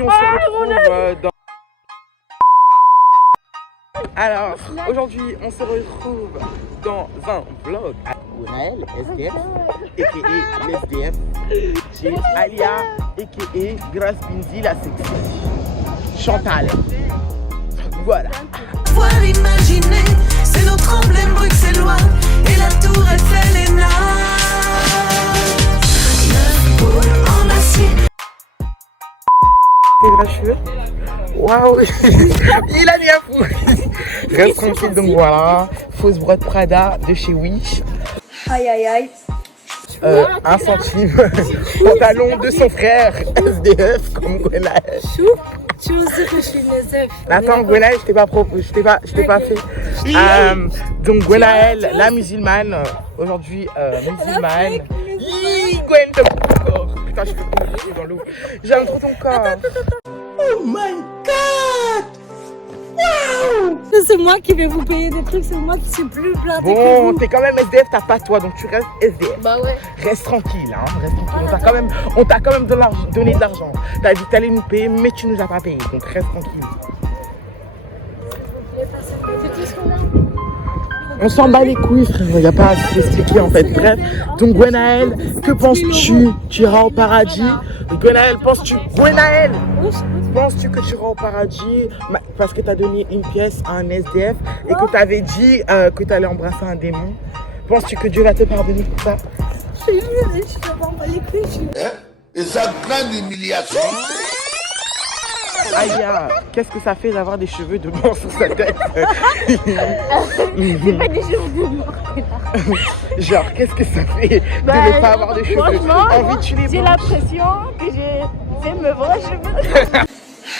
aujourd'hui, on se retrouve dans... Alors, aujourd'hui, on se retrouve dans un vlog à Gwenaël, SDF, a.k.a. l'SDF, chez Alia, a.k.a. Grace Binzi, la sexy, Chantal. Voilà. Pouvoir imaginer, c'est notre emblème bruxellois et la tour Eiffel est naze. 9 boules en acier. C'est gracieux. Waouh. Il a mis à fou. Reste tranquille, donc voilà. Fausse brotte Prada de chez Wish. Aïe aïe aïe. 1 centime. Pantalon de son frère, SDF, comme Gwenaël. Chou, tu oses dire que je suis une SDF. Attends, Gwenaël, je t'ai pas fait. Donc Gwenaël, la musulmane, aujourd'hui musulmane. Gwen, ton corps. Putain, je peux pas dans l'eau. J'aime trop ton corps. Oh my god! Wow! C'est moi qui vais vous payer des trucs, c'est moi qui suis plus plantée que Bon, vous. t'es quand même SDF, t'as pas toi, donc tu restes SDF. Bah ouais. Reste tranquille, hein, reste tranquille. On t'a quand même donné de l'argent. T'as dit que t'allais nous payer, mais tu nous as pas payé, donc reste tranquille. C'est tout ce qu'on a. On s'en bat les couilles, frère, il n'y a pas à s'expliquer en fait. Bref, donc Gwenaël, que penses-tu? Tu iras au paradis? Gwenaël, penses-tu que tu iras au paradis parce que tu as donné une pièce à un SDF et que tu avais dit que tu allais embrasser un démon? Penses-tu que Dieu va te pardonner pour ça? Je suis humiliée, je suis pas en bas les couilles. Et ça grande humiliation. Aïe, qu'est-ce que ça fait d'avoir des cheveux de mort sur sa tête? C'est pas des cheveux de mort. Genre, qu'est-ce que ça fait de ne pas avoir de cheveux? Envie de tuer les J'ai blanches. l'impression que j'ai mes vrais cheveux.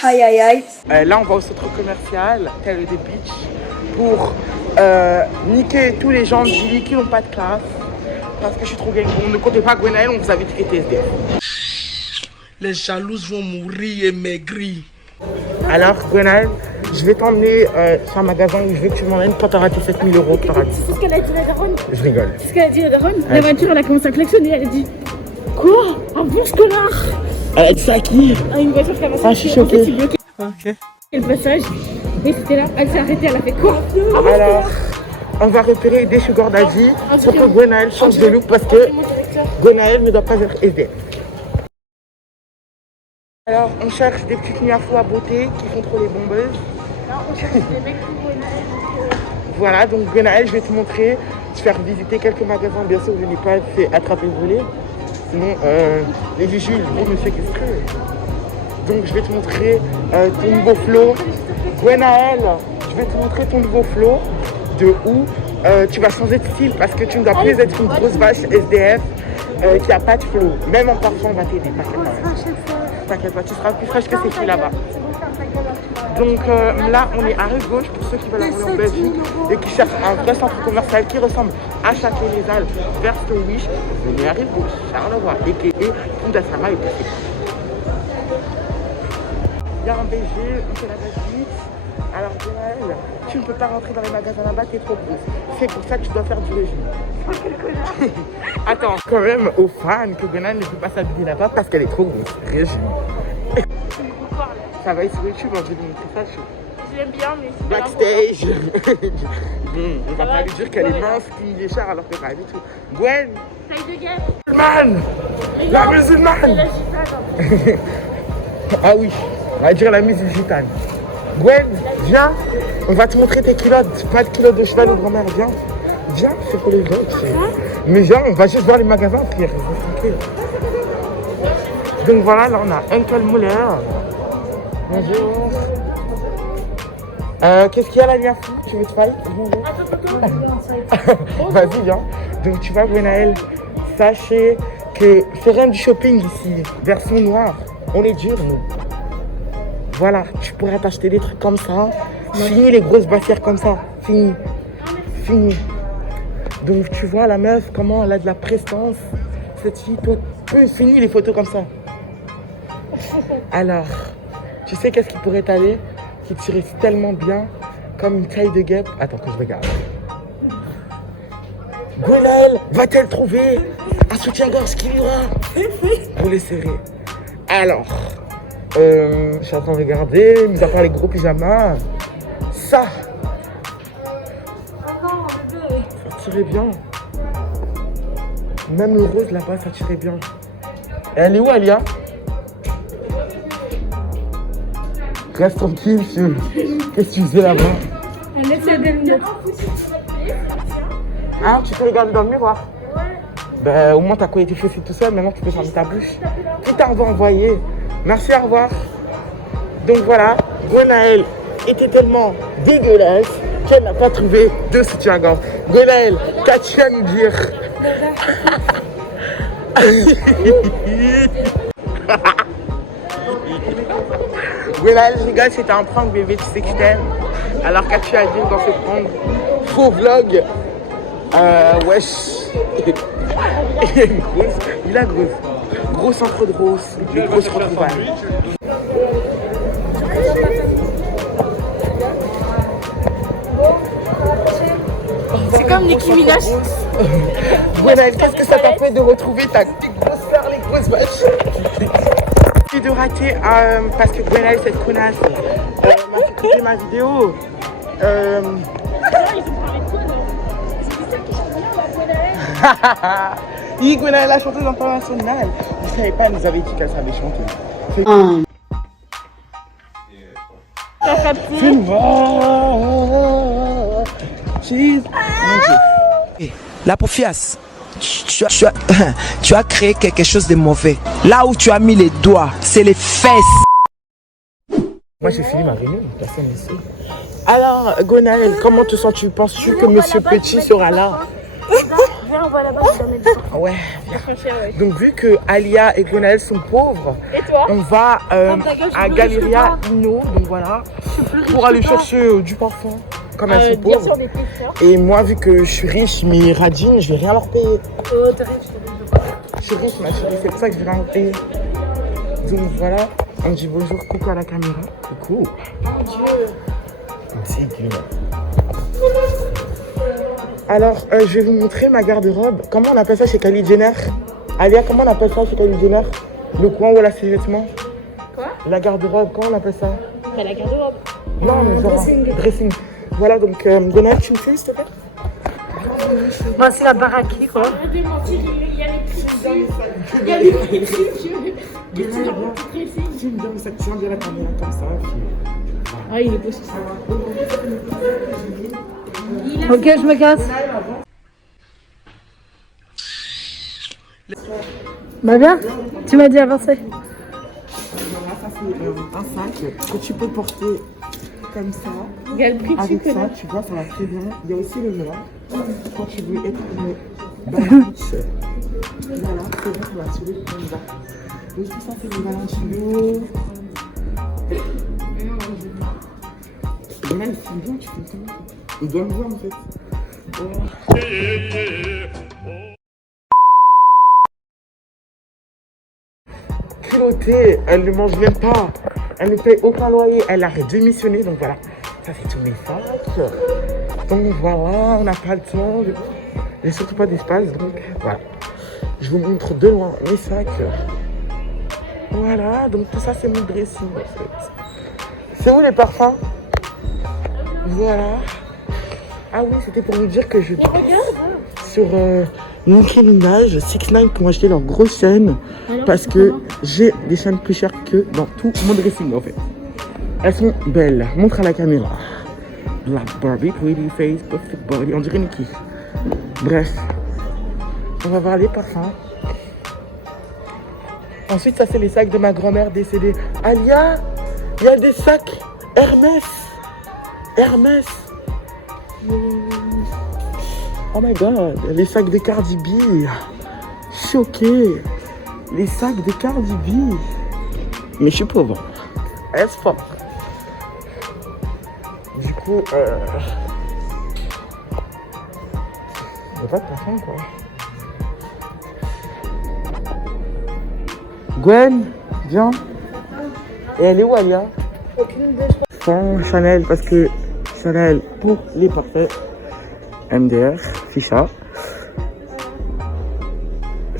Aïe aïe aïe. Là, on va au centre commercial, tel des Beach, pour niquer tous les gens de Gilly qui n'ont pas de classe. Parce que je suis trop gang. On ne comptait pas Gwenaël, on vous avait dit que t'étais SDF. Les jalouses vont mourir et maigrir. Alors, Gwenaël, je vais t'emmener sur un magasin où je veux que tu m'emmènes quand tu auras tes 7 000 euros que tu auras dit. C'est ce qu'elle a dit la daronne. Je rigole. C'est ce qu'elle a dit la daronne. La voiture, elle a commencé à klaxonner. Elle a dit quoi? Un bon connard. Elle a dit ça à qui? Une voiture qui a Ah, je suis choquée. En fait, il bloquait Ok. le passage. Et c'était là. Elle s'est arrêtée. Elle a fait quoi? Alors, on va repérer des sugar daddy pour que Gwenaël change de look parce que Mon directeur. Gwenaël ne doit pas être SDF. Alors, on cherche des petites niafous à beauté qui font trop les bombeuses. Non, on cherche des mecs pour Gwenaël. Voilà, donc Gwenaël, je vais te montrer, te faire visiter quelques magasins. Bien sûr, je n'ai pas fait attraper le volet. Sinon, les vigiles vont me séquestrer. Donc, je vais te montrer ton nouveau flow. Gwenaël, je vais te montrer ton nouveau flow. De où tu vas changer de style parce que tu ne dois plus être une grosse vache SDF qui n'a pas de flow. Même en parfum, on va t'aider. T'inquiète pas, tu seras plus fraîche que ces filles là-bas. Donc là, on est à rue gauche pour ceux qui veulent aller en Belgique et qui cherchent un vrai centre commercial qui ressemble à Châtelet-les-Alpes vers Wish. Venez à rue gauche, Charleroi, a.k.a. Koundasama et Poussé. Il y a un BG, on fait la Belgique. Alors Gwenaël, tu ne peux pas rentrer dans les magasins là-bas, t'es trop grosse. C'est pour ça que tu dois faire du régime. Attends, quand même aux fans que Gwenaël ne peut pas s'habiller là-bas parce qu'elle est trop grosse. Régime. Ça va être sur YouTube, on va lui montrer ça chaud. Je l'aime bien, mais c'est Backstage. On va pas lui dire qu'elle est mince, qu'il est cher alors que pas du tout. Gwen, taille de guerre. musulmane, la musulmane. Ah oui, on va dire la musique gitane. Gwen, viens, on va te montrer tes culottes. Pas de culottes de cheval de grand-mère, viens. Viens, c'est pour les autres. Mais viens, on va juste voir les magasins, frère. Donc voilà, là on a Uncle Muller. Bonjour. Qu'est-ce qu'il y a là, Liafou? Tu veux te fight? Bonjour. Vas-y, viens. Donc tu vois, Gwenaël, sachez que c'est rien du shopping ici. Version noire. On est dur, nous. Voilà, tu pourrais t'acheter des trucs comme ça. Fini les grosses bassières comme ça. Fini. Fini. Donc tu vois la meuf, comment elle a de la prestance. Cette fille, toi, fini les photos comme ça. Alors, tu sais qu'est-ce qui pourrait t'aller? Qui tirait tellement bien comme une taille de guêpe. Attends que je regarde. Gwenaël va-t-elle trouver un soutien-gorge qui ira pour les serrer? Alors, Je suis en train de regarder, mis à part les gros pyjamas. Ça tirait bien. Même le rose là-bas, ça tirait bien. Et elle est où, Alia? Reste tranquille, monsieur. Qu'est-ce que tu faisais là-bas? Elle essaie de me mettre. Ah, tu peux regarder dans le miroir? Ouais. Ben, au moins, ta couille était faussée tout seul. Maintenant, tu peux fermer ta bouche. Tout à revoir envoyé. Merci, au revoir. Donc voilà, Gwenaëlle était tellement dégueulasse qu'elle n'a pas trouvé de soutien-gorge. Gwenaëlle, qu'as-tu à nous dire? Gwenaëlle, je rigole, c'était un prank, bébé, tu sais que je t'aime. Alors qu'as-tu à dire dans ce prank? Faux vlog. Wesh. Il a grosse. Gros centre de grosse. Les grosses retrouvailles. C'est comme Nicki Minaj. Gwenaëlle, qu'est-ce que ça t'a fait de retrouver ta grosse sœur, les grosses vaches? J'ai de rater parce que Gwenaëlle, cette connasse, m'a fait couper ma vidéo. Oui, Gwenaëlle, la chanteuse internationale. Vous savez pas, elle nous avait dit qu'elle savait chanter. La Profias, tu as créé quelque chose de mauvais. Là où tu as mis les doigts, c'est les fesses. Moi, j'ai fini ma réunion, personne ne sait. Alors, Gwenaëlle, comment te sens-tu? Penses-tu que Monsieur Petit sera là? Viens, on va là-bas, je t'emmène du temps. Ouais. Donc, vu que Alia et Gwenaëlle sont pauvres, Et toi? on va à Galeria Inno, donc voilà, pour aller chercher du parfum, comme elles sont Bien pauvres. sûr, des questions. Et moi, vu que je suis riche, mais radine, je vais rien leur payer. Oh, t'es riche, Je suis riche, ma chérie, c'est pour ça que je vais rien leur payer. Donc voilà, on dit bonjour, coucou à la caméra. Coucou. mon Dieu. Dégueu. Alors, je vais vous montrer ma garde-robe. Comment on appelle ça chez Kylie Jenner? Alia, comment on appelle ça chez Kylie Jenner? Le coin où elle a ses vêtements? Quoi? La garde-robe, comment on appelle ça? Bah, la garde-robe. Non, mais genre, dressing. Voilà, donc, Gwenaëlle, tu me fais, s'il te plaît? Bah, c'est la baraquée, quoi. Il y a les prix. Tu me donnes ça, tu viens de la caméra comme ça. Ah, il est beau, c'est ça. Ok, je me casse. Bah bien, tu m'as dit avancer. Voilà, ça c'est un sac que tu peux porter comme ça. Quel prix tu Avec ça, connais? tu vois, ça va très bien. Il y a aussi le noir. Quand tu veux être une balance. Voilà, c'est bon, ça va soulever comme ça. Donc tout ça, c'est le Valentino. Et là, il filme bien, tu filmes comment? Il doit me voir en fait. Voilà. Culottée, elle ne mange même pas. Elle ne paye aucun loyer. Elle a démissionné, donc voilà. Ça fait tous mes sacs. Donc voilà, on n'a pas le temps. J'ai surtout pas d'espace, donc voilà. Je vous montre de loin mes sacs. Voilà, donc tout ça c'est mon dressing en fait. C'est où les parfums? Voilà. Ah oui, c'était pour vous dire que je sur Nicki Minaj, 6ix9ine qui ont acheté leur grosse chaîne parce que j'ai des chaînes plus chères que dans tout mon dressing en fait. Elles sont belles. Montre à la caméra. Black Barbie, pretty face, perfect body. On dirait Nicki. Bref. On va voir les parfums. Ensuite, ça c'est les sacs de ma grand-mère décédée. Alia, il y a des sacs Hermès. Hermès. Oh my god, les sacs de Cardi B. Choqué. Les sacs de Cardi B. Mais je suis pauvre. As fuck. Du coup, il n'y a pas de parfum quoi. Gwen, viens. Et elle est où Alia? Sans Chanel, parce que Chanel pour les parfaits. MDR, Ficha.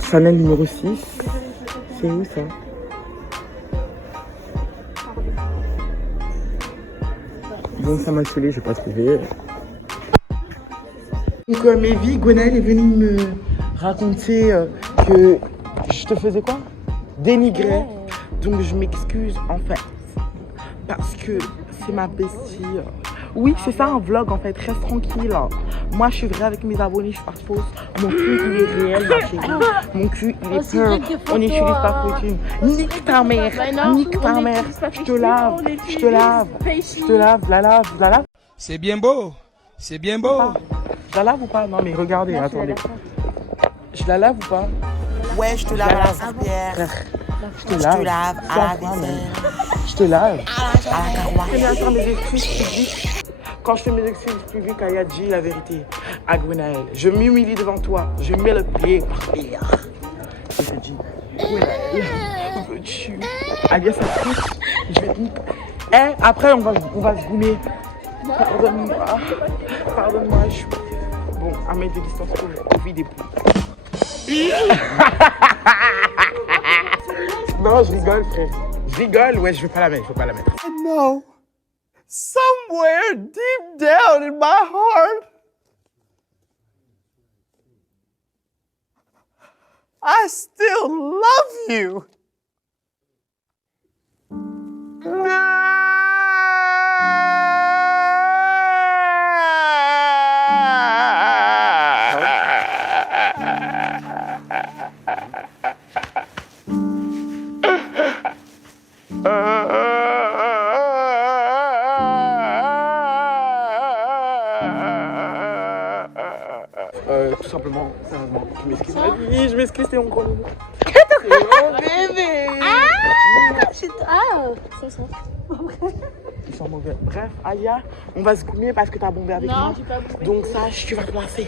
Chanel numéro 6. C'est où ça? Donc ça m'a saoulé, j'ai pas trouvé. Donc Mévi, Gwenaël est venue me raconter que je te faisais quoi? Dénigrer. Donc je m'excuse en fait. Parce que c'est ma bestie. Oui, c'est ça un vlog en fait, reste tranquille. Moi je suis vraie avec mes abonnés, je suis pas fausse. Mon cul il est réel, ma chérie. Mon cul il est pur. On n'utilise pas Fortune. Nique ta mère, nique ta mère. Je te lave, je te lave, je te lave, la lave. C'est bien beau, c'est bien beau. Je la lave ou pas? Non mais regardez, attendez. Je la lave ou pas? Ouais, je te lave à la serpillère. Je te lave à la vaisselle. Je te lave. À la carotte. Je vais faire mes excuses publiques. Quand je fais mes excuses publiques, Aya dit la vérité à Gwenaël. Je m'humilie devant toi. Je mets le pied par terre. Je te dis, Gwenaël, veux-tu? Alias, ça pousse. Je vais te... Eh, après, on va se goumer. Pardonne-moi. Pardonne-moi. Je suis... Bon, à mettre de distance au vide des poules. Non, je rigole, frère. Je rigole, ouais, je vais pas la mettre, No. Somewhere deep down in my heart, I still love you. Tout simplement, sérieusement, je m'excuse. Oui, je m'excuse, c'est mon gros nouveau. C'est mon bébé. Ça sent. Ils sont mauvais. Bref, Aya, on va se goumer parce que t'as bombé avec moi. Non, j'ai pas bombé. Donc sache, tu vas te lasser.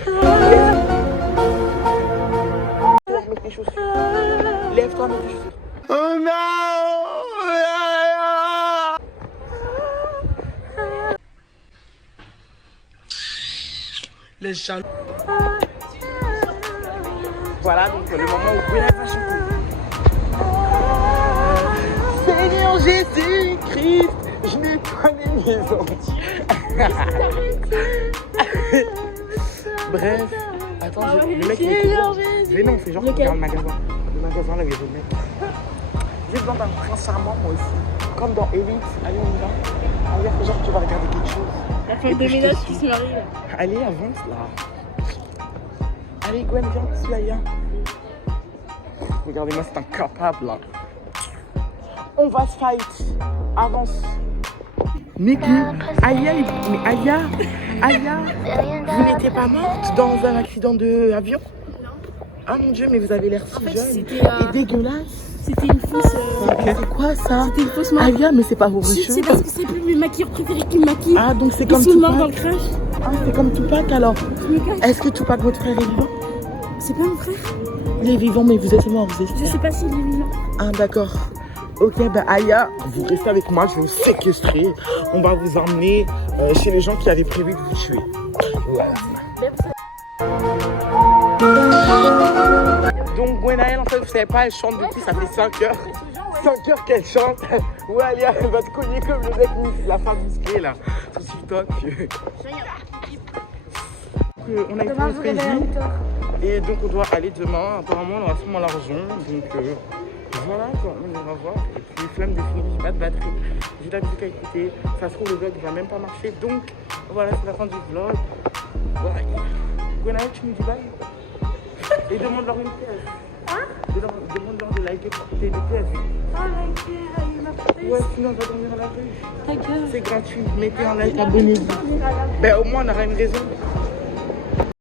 Mets tes chaussures. Lève-toi, mets tes chaussures. Oh non! Les jaloux. Voilà donc le moment où Gwenaël va chanter. Seigneur Jésus-Christ, je nettoie les maisons. Bref, attends, le mec il est tout. Mais non, c'est genre qui regarde le magasin. Le magasin là où il y a le mec. J'ai besoin d'un prince charmant moi aussi. Comme dans Elite. Allez, on y va. Regarde, genre tu vas regarder quelque chose. La femme de ménage qui se marie là. Allez, avance là. Allez Gwen, viens, suis Aya. Regardez-moi, c'est incapable là. On va se fight. Avance. Mais Aya, vous n'étiez pas morte dans un accident d'avion? Non. Ah mon Dieu, mais vous avez l'air si jeune et dégueulasse. C'était une fausse. C'est quoi ça? C'était une fausse maquille. Aya, mais c'est pas vos cheveux. C'est parce que c'est plus mes maquilleurs préférés qui me maquillent. Ah, donc c'est comme Ils sont morts dans Tupac. le crash. Ah, c'est comme Tupac alors. Je me cache. Est-ce que Tupac, votre frère, est vivant? C'est pas mon frère. Il est vivant, mais vous êtes mort, vous êtes. Je sais pas s'il est vivant. Ah d'accord. Ok, bah Aya, vous restez avec moi, je vais vous séquestrer. On va vous emmener chez les gens qui avaient prévu de vous tuer. Voilà. Donc Gwenaël, en fait, vous savez pas, elle chante depuis, ça fait 5 heures. 5 heures qu'elle chante. Ouais, Alia, elle va te cogner comme le mec, la femme musclée là, sur TikTok. On a été au président. Et donc on doit aller demain. Apparemment, on aura sûrement l'argent. Donc voilà quoi, on va voir. Et puis flamme de fini, j'ai pas de batterie. J'ai de la musique à écouter. Ça se trouve, le vlog va même pas marcher. Donc voilà, c'est la fin du vlog. Voilà. Gwenaël, tu nous dis bye. Et demande-leur une pièce. Hein? Demande-leur de liker pour tes 2 pièces. Ouais, sinon on va dormir à la rue. C'est gratuit. Mettez un like, abonnez-vous. Ben au moins on aura une raison.